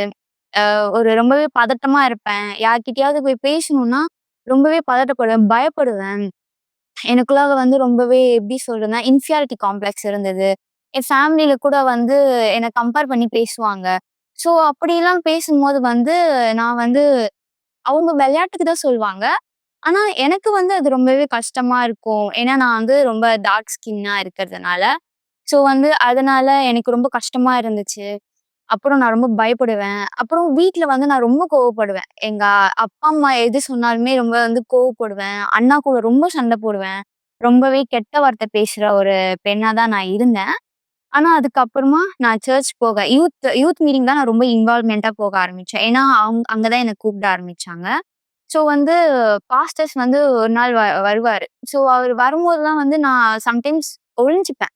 ஒரு ரொம்பவே பதட்டமா இருப்பேன். யார்கிட்டயாவது போய் பேசணும்னா ரொம்பவே பதட்டப்படுவேன், பயப்படுவேன். எனக்குள்ளாக வந்து ரொம்பவே எப்படி சொல்றதுன்னா, இன்ஃபியாரிட்டி காம்ப்ளெக்ஸ் இருந்தது. என் ஃபேமிலில கூட வந்து என்ன கம்பேர் பண்ணி பேசுவாங்க. ஸோ அப்படிலாம் பேசும்போது வந்து நான் வந்து அவங்க விளையாட்டுக்கு தான் சொல்லுவாங்க. ஆனா எனக்கு வந்து அது ரொம்பவே கஷ்டமா இருக்கும். ஏன்னா நான் வந்து ரொம்ப டார்க் ஸ்கின்னா இருக்கிறதுனால. ஸோ வந்து அதனால எனக்கு ரொம்ப கஷ்டமா இருந்துச்சு. அப்புறம் நான் ரொம்ப பயப்படுவேன். அப்புறம் வீட்ல வந்து நான் ரொம்ப கோவப்படுவேன். எங்க அப்பா, அம்மா எது சொன்னாலுமே ரொம்ப வந்து கோவப்படுவேன். அண்ணா கூட ரொம்ப சண்டை போடுவேன். ரொம்பவே கெட்ட வார்த்தை பேசுற ஒரு பெண்ணா தான் நான் இருந்தேன். ஆனா அதுக்கப்புறமா நான் சர்ச் போக யூத் யூத் மீட்டிங் தான் நான் ரொம்ப இன்வால்வ்மென்ட்டா போக ஆரம்பிச்சேன். ஏன்னா, அங்க தான் என்ன கூப்பிட ஆரம்பிச்சாங்க. ஸோ வந்து பாஸ்டர்ஸ் வந்து ஒரு நாள் வருவாரு. ஸோ அவரு வரும்போதெல்லாம் வந்து நான் சம்டைம்ஸ் ஒளிஞ்சுப்பேன்.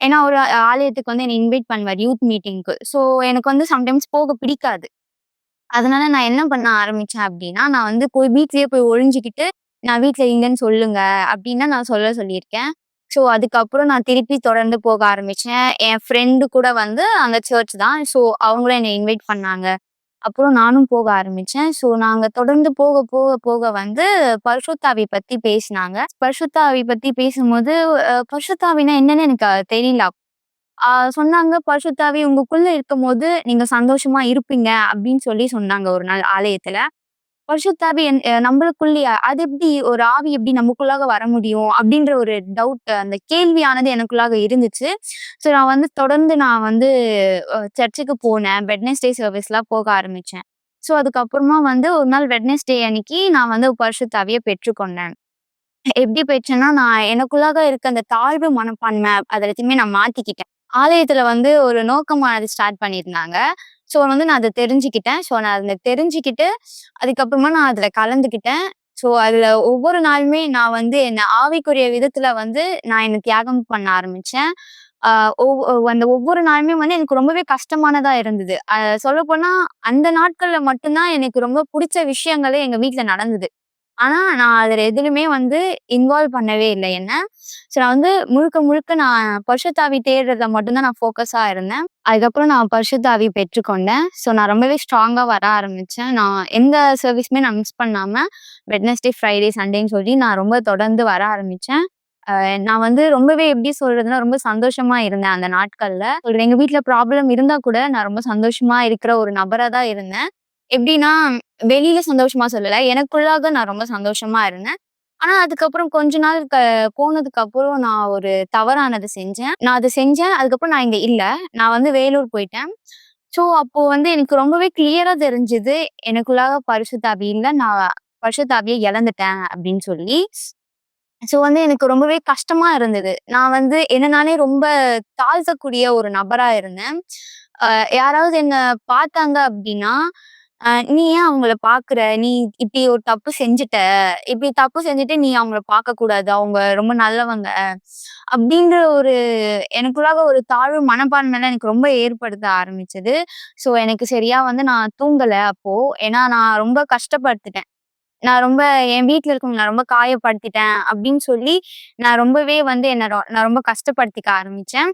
ஏன்னா, ஒரு ஆலயத்துக்கு வந்து என்ன இன்வைட் பண்ணுவாரு யூத் மீட்டிங்க்கு. ஸோ எனக்கு வந்து சம்டைம்ஸ் போக பிடிக்காது. அதனால நான் என்ன பண்ண ஆரம்பிச்சேன் அப்டின்னா, நான் வந்து போய் வீட்லயே போய் ஒளிஞ்சுகிட்டு, நான் வீட்ல இல்லன்னு சொல்லுங்க அப்டின்னு நான் சொல்லியிருக்கேன். ஸோ அதுக்கப்புறம் நான் திருப்பி தொடர்ந்து போக ஆரம்பிச்சேன். என் ஃப்ரெண்டு கூட வந்து அந்த சர்ச் தான். ஸோ அவங்களும் என்ன இன்வைட் பண்ணாங்க. அப்புறம் நானும் போக ஆரம்பிச்சேன். ஸோ நாங்க தொடர்ந்து போக வந்து பரிசுத்த ஆவி பத்தி பேசினாங்க. பரிசுத்த ஆவி பத்தி பேசும்போது, பரிசுத்த ஆவினா என்னன்னு எனக்கு தெரியல. சொன்னாங்க, "பரிசுத்த ஆவி உங்களுக்குள்ள இருக்கும்போது நீங்க சந்தோஷமா இருப்பீங்க" அப்படின்னு சொல்லி சொன்னாங்க ஒரு நாள் ஆலயத்துல. பரிசுத்த ஆவி நம்மளுக்குள்ளயா? அது எப்படி ஒரு ஆவி எப்படி நமக்குள்ளாக வர முடியும்? அப்படின்ற ஒரு டவுட் அந்த கேள்வியானது எனக்குள்ளாக இருந்துச்சு. ஸோ நான் வந்து சர்ச்சுக்கு போனேன். வெட்னஸ்டே சர்வீஸ்லாம் போக ஆரம்பிச்சேன். ஸோ அதுக்கப்புறமா வந்து ஒரு நாள் வெட்னஸ்டே அன்னைக்கு நான் வந்து பரிசுத்த ஆவிய பெற்றுக்கொண்டேன். எப்படி போயிடுச்சுன்னா, நான் எனக்குள்ளாக இருக்க அந்த தாழ்வு மனப்பான்மை அத எல்லாத்தையுமே நான் மாத்திக்கிட்டேன். ஆலயத்துல வந்து ஒரு நோக்கமானது ஸ்டார்ட் பண்ணியிருந்தாங்க. ஸோ வந்து நான் அத தெரிஞ்சுக்கிட்டேன். ஸோ நான் அத தெரிஞ்சுக்கிட்டு, அதுக்கப்புறமா நான் அதுல கலந்துக்கிட்டேன். ஸோ அதுல ஒவ்வொரு நாளுமே நான் வந்து என்ன ஆவிக்குரிய விதத்துல வந்து நான் என்ன தியாகம் பண்ண ஆரம்பிச்சேன். அ அந்த ஒவ்வொரு நாளுமே வந்து எனக்கு ரொம்பவே கஷ்டமானதா இருந்தது. சொல்லப்போனா அந்த நாட்கள்ல மட்டும் தான் எனக்கு ரொம்ப புடிச்ச விஷயங்களே எங்க வீட்ல நடந்தது. ஆனா, நான் அதுல எதுலயுமே வந்து இன்வால்வ் பண்ணவே இல்ல என்ன. ஸோ நான் வந்து முழுக்க முழுக்க நான் பரிசுத்த ஆவி தேடுறதுல மட்டும் தான் நான் ஃபோக்கஸா இருந்தேன். அதுக்கப்புறம் நான் பரிசுத்த ஆவி பெற்றுக்கொண்டேன். ஸோ நான் ரொம்பவே ஸ்ட்ராங்கா வர ஆரம்பிச்சேன். நான் எந்த சர்வீஸுமே நான் மிஸ் பண்ணாம வெட்னஸ்டே, ஃப்ரைடே, சண்டேன்னு சொல்லி நான் ரொம்ப தொடர்ந்து வர ஆரம்பிச்சேன். நான் வந்து ரொம்பவே எப்படி சொல்றதுன்னா, ரொம்ப சந்தோஷமா இருந்தேன் அந்த நாட்கள்ல. எங்க வீட்ல ப்ராப்ளம் இருந்தா கூட நான் ரொம்ப சந்தோஷமா இருக்கிற ஒரு நபரா தான் இருந்தேன். எப்படின்னா, வெளியில சந்தோஷமா சொல்லல. எனக்குள்ளாக நான் ரொம்ப சந்தோஷமா இருந்தேன். ஆனா, அதுக்கப்புறம் கொஞ்ச நாள் போனதுக்கு அப்புறம் நான் ஒரு தவறானது செஞ்சேன். நான் அத செஞ்சேன். அதுக்கப்புறம் நான் இங்க இல்ல. நான் வந்து வேலூர் போயிட்டேன். ஸோ, அப்போ வந்து எனக்கு ரொம்பவே கிளியரா தெரிஞ்சது. எனக்குள்ளாக பரிசுத்த ஆவி இல்ல. நான் பரிசுத்த ஆவிய இழந்துட்டேன் அப்படின்னு சொல்லி. ஸோ வந்து எனக்கு ரொம்பவே கஷ்டமா இருந்தது. நான் வந்து என்ன நானே ரொம்ப தாழ்த்தக்கூடிய ஒரு நபரா இருந்தேன். அ யாராவது என்ன பார்த்தாங்க அப்டின்னா, "நீ ஏன் அவங்கள பார்க்குற? நீ இப்டி ஒரு தப்பு செஞ்சுட்ட. இப்டி தப்பு செஞ்சுட்டு நீ அவங்கள பார்க்கக்கூடாது. அவங்க ரொம்ப நல்லவங்க." அப்டின்ற ஒரு எனக்குள்ளாக ஒரு தாழ்வு மனப்பான்மைலாம் எனக்கு ரொம்ப ஏற்படுத்த ஆரம்பிச்சது. ஸோ எனக்கு சரியா வந்து நான் தூங்கல அப்போ. ஏன்னா நான் ரொம்ப கஷ்டப்பட்டுட்டேன். நான் ரொம்ப என் வீட்ல இருக்கவங்கள நான் ரொம்ப காயப்படுத்திட்டேன் அப்படின்னு சொல்லி, நான் ரொம்பவே வந்து நான் ரொம்ப கஷ்டப்படுத்திக்க ஆரம்பிச்சேன்.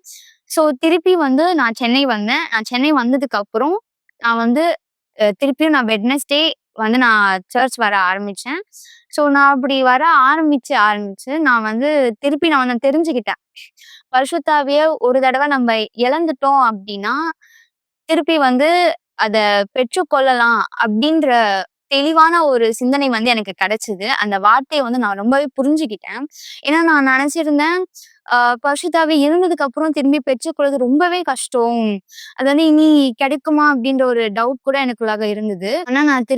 ஸோ திருப்பி வந்து நான் சென்னை வந்தேன். நான் சென்னை வந்ததுக்கப்புறம், நான் வந்து திருப்பியும் நான் வெட்னஸ்டே வந்து நான் சர்ச் வர ஆரம்பிச்சேன். ஸோ நான் அப்படி வர ஆரம்பிச்சு நான் வந்து திருப்பி நான் ஒண்ணு தெரிஞ்சுக்கிட்டேன். பரிசுத்த ஆவிய ஒரு தடவ நம்ம இழந்துட்டோம் அப்படின்னா, திருப்பி வந்து அத பெற்றுக்கொள்ளலாம் அப்படின்ற தெளிவான ஒரு சிந்தனை வந்து எனக்கு கிடைச்சது. அந்த வார்த்தைய வந்து நான் ரொம்பவே புரிஞ்சுக்கிட்டேன். ஏன்னா நான் நினைச்சிருந்தேன், பரிசுத்த ஆவி இருந்ததுக்கு அப்புறம் திரும்பி பெற்றுக்கொள்வது ரொம்பவே கஷ்டம். அது வந்து இனி கிடைக்குமா அப்படின்ற ஒரு டவுட் கூட எனக்குள்ளாக இருந்தது. ஆனா நான்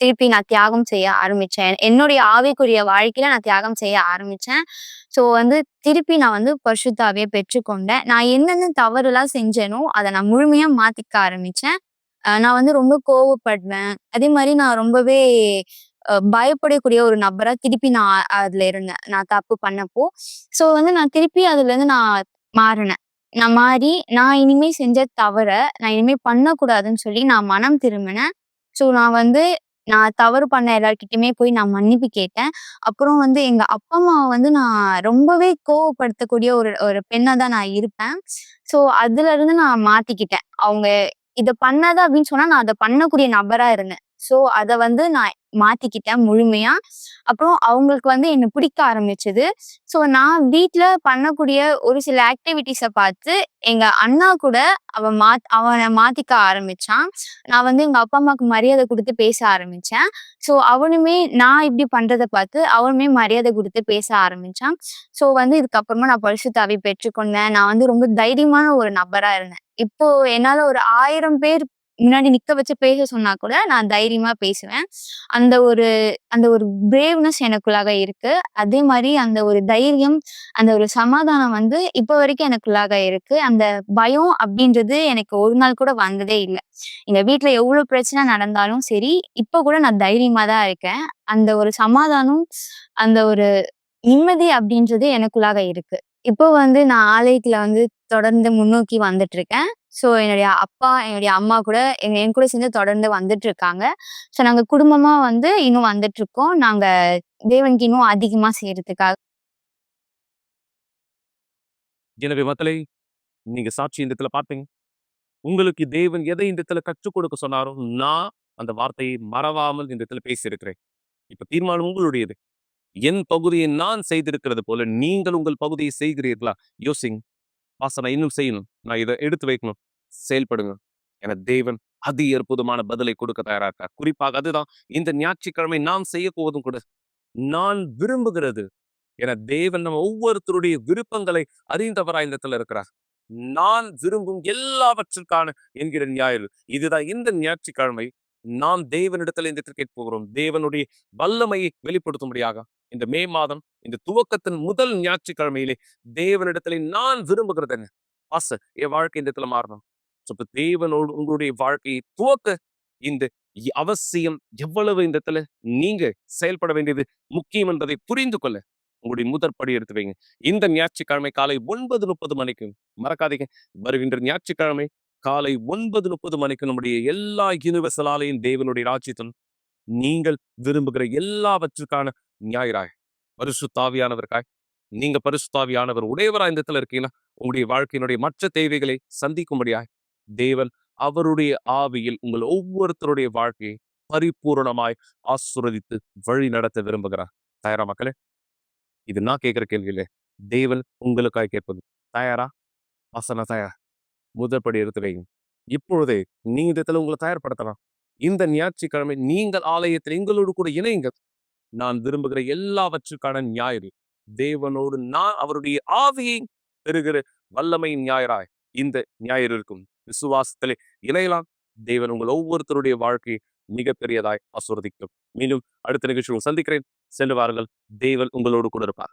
திருப்பி நான் தியாகம் செய்ய ஆரம்பிச்சேன். என்னுடைய ஆவிக்குரிய வாழ்க்கையில நான் தியாகம் செய்ய ஆரம்பிச்சேன். ஸோ வந்து திருப்பி நான் வந்து பரிசுத்த ஆவிய பெற்றுக்கொண்டேன். நான் என்னென்ன தவறுலாம் செஞ்சேனோ, அத நான் முழுமையா மாத்திக்க ஆரம்பிச்சேன். நான் வந்து ரொம்ப கோவப்படுவேன். அதே மாரி நான் ரொம்பவே பயப்படக்கூடிய ஒரு நபரா திருப்பி நான் அதுல இருந்தேன். நான் தப்பு பண்ணப்போ. ஸோ வந்து நான் திருப்பி அதுலருந்து நான் மாறுனேன். நான் மாறி, நான் இனிமே செஞ்ச தவற நான் இனிமே பண்ணக்கூடாதுன்னு சொல்லி நான் மனம் திரும்பினேன். ஸோ நான் தவறு பண்ண எல்லார்கிட்டயுமே போய் நான் மன்னிப்பு கேட்டேன். அப்புறம் வந்து எங்க அப்பா, அம்மாவ வந்து நான் ரொம்பவே கோவப்படுத்தக்கூடிய ஒரு ஒரு பெண்ணா தான் நான் இருப்பேன். ஸோ அதுலருந்து நான் மாத்திக்கிட்டேன். அவங்க இத பண்ணாத அப்படின்னு சொன்னா, நான் அத பண்ணக்கூடிய நபரா இருந்தேன். ஸோ அத வந்து நான் மாத்திக்கிட்டேன் முழுமையா. அப்புறம் அவங்களுக்கு வந்து என்ன பிடிக்க ஆரம்பிச்சது. ஸோ நான் வீட்ல பண்ணக்கூடிய ஒரு சில ஆக்டிவிட்டீஸ பார்த்து, எங்க அண்ணா கூட அவன மாத்திக்க ஆரம்பிச்சான். நான் வந்து எங்க அப்பா, அம்மாவுக்கு மரியாதை குடுத்து பேச ஆரம்பிச்சேன். ஸோ அவனுமே நான் இப்படி பண்றத பார்த்து, அவனுமே மரியாதை குடுத்து பேச ஆரம்பிச்சான். ஸோ வந்து இதுக்கப்புறமா நான் பரிசுத்த ஆவி பெற்றுக்கொண்டேன். நான் வந்து ரொம்ப தைரியமான ஒரு நபரா இருந்தேன். இப்போ என்னால ஒரு 1000 பேர் முன்னாடி நிக்க வச்சு பேச சொன்னா கூட, நான் தைரியமா பேசுவேன். அந்த ஒரு அந்த ஒரு பிரேவ்னஸ் எனக்குள்ளாக இருக்கு. அதே மாரி அந்த ஒரு தைரியம், அந்த ஒரு சமாதானம் வந்து இப்ப வரைக்கும் எனக்குள்ளாக இருக்கு. அந்த பயம் அப்படின்றது எனக்கு ஒரு நாள் கூட வந்ததே இல்ல. எங்க வீட்ல எவ்ளோ பிரச்சனை நடந்தாலும் சரி, இப்ப கூட நான் தைரியமா தான் இருக்கேன். அந்த ஒரு சமாதானம், அந்த ஒரு நிம்மதி அப்படின்றது எனக்குள்ளாக இருக்கு. இப்போ வந்து நான் ஆலயத்துல வந்து தொடர்ந்து முன்னோக்கி வந்துட்டுருக்கேன். ஸோ என்னுடைய அப்பா, என்னுடைய அம்மா கூட என் கூட சேர்ந்து தொடர்ந்து வந்துட்டுருக்காங்க. ஸோ நாங்க குடும்பமா வந்து இன்னும் வந்துட்டுருக்கோம். நாங்க தேவனுக்கு இன்னும் அதிகமா செய்றதுக்காக. எனவே மக்களே, நீங்க சாட்சி இந்த இடத்துல பார்த்தீங்க. உங்களுக்கு தேவன் எதை இந்த இடத்துல கற்றுக் கொடுக்க சொன்னாரோ, நான் அந்த வார்த்தையை மறவாமல் இந்த இடத்துல பேசியிருக்கிறேன். இப்ப தீர்மானம் உங்களுடையது. என் பகுதியை நான் செய்திருக்கிறது போல, நீங்கள் உங்கள் பகுதியை செய்கிறீர்களா? யோசிங்க. நான் இன்னும் செய்யணும். நான் இத எடுத்து வைக்கணும். செயல்படுங்க. என தேவன் அதி அற்புதமான பதிலை கொடுக்க தயாரா இருக்கார். குறிப்பாக அதுதான் இந்த ஞாயிற்றுக்கிழமை நாம் செய்யப்போவதும் கூட. நான் விரும்புகிறது என தேவன் நம்ம ஒவ்வொருத்தருடைய விருப்பங்களை அறிந்தவராய் இந்த இடத்துல இருக்கிறார். நான் விரும்பும் எல்லாவற்றிற்கான என்கிற ஞாயிறு. இதுதான் இந்த ஞாயிற்றுக்கிழமை நாம் தேவனிடத்தில் இந்த இடத்தில் கேட்க போகிறோம். தேவனுடைய வல்லமையை வெளிப்படுத்தும்படியாக இந்த மே மாதம் இந்த துவக்கத்தின் முதல் ஞாயிற்றுக்கிழமையிலே தேவனிடத்திலே நான் விரும்புகிறது என்ன? என் வாழ்க்கை இந்த இடத்துல மாறணும். இப்ப தேவனோடு உங்களுடைய வாழ்க்கையை துவக்க இந்த அவசியம் எவ்வளவு இந்த இடத்துல நீங்க செயல்பட வேண்டியது முக்கியம் என்பதை புரிந்து கொள்ள உங்களுடைய முதற் படி எடுத்து வைங்க. இந்த ஞாயிற்றுக்கிழமை காலை 9:30 மணிக்கு மறக்காதீங்க. வருகின்ற ஞாயிற்றுக்கிழமை காலை 9:30 மணிக்கு நம்முடைய எல்லா யுனிவர்சல் ஆலயம் தேவனுடைய ராஜ்யத்திலும் நீங்கள் விரும்புகிற எல்லாவற்றுக்கான ஞாயிறாய் பரிசுத்தாவியானவருக்காய் நீங்க பரிசுத்தாவியானவர் உடையவரா இந்த இடத்துல இருக்கீங்கன்னா உங்களுடைய வாழ்க்கையினுடைய மற்ற தேவைகளை சந்திக்கும்படியாய் தேவன் அவருடைய ஆவியில் உங்கள் ஒவ்வொருத்தருடைய வாழ்க்கையை பரிபூரணமாய் ஆசுரதித்து வழி நடத்த விரும்புகிறார். தயாரா மக்களே? இது நான் கேட்கிற கேள்வியிலே தேவன் உங்களுக்காய் கேட்பது. தயாரா? ஆசனா தயார். முதற்படி எடுத்து வைங்க. இப்பொழுதே நீங்க இந்த இடத்துல உங்களை தயார்படுத்தலாம். இந்த ஞாயிற்றுக்கிழமை நீங்கள் ஆலயத்தில் எங்களோடு கூட இணையுங்கள். நான் விரும்புகிற எல்லாவற்றுக்கான ஞாயிறு தேவனோடு நான் அவருடைய ஆவியை பெறுகிற வல்லமையின் ஞாயிறாய் இந்த ஞாயிறு இருக்கும். விசுவாசத்திலே இணையலாம். தேவன் உங்கள் ஒவ்வொருத்தருடைய வாழ்க்கையை மிகப்பெரியதாய் ஆசீர்வதிக்கும். மீண்டும் அடுத்த நிகழ்ச்சியில் சந்திக்கிறேன். சென்று வாருங்கள். தேவன் உங்களோடு கூட இருப்பார்.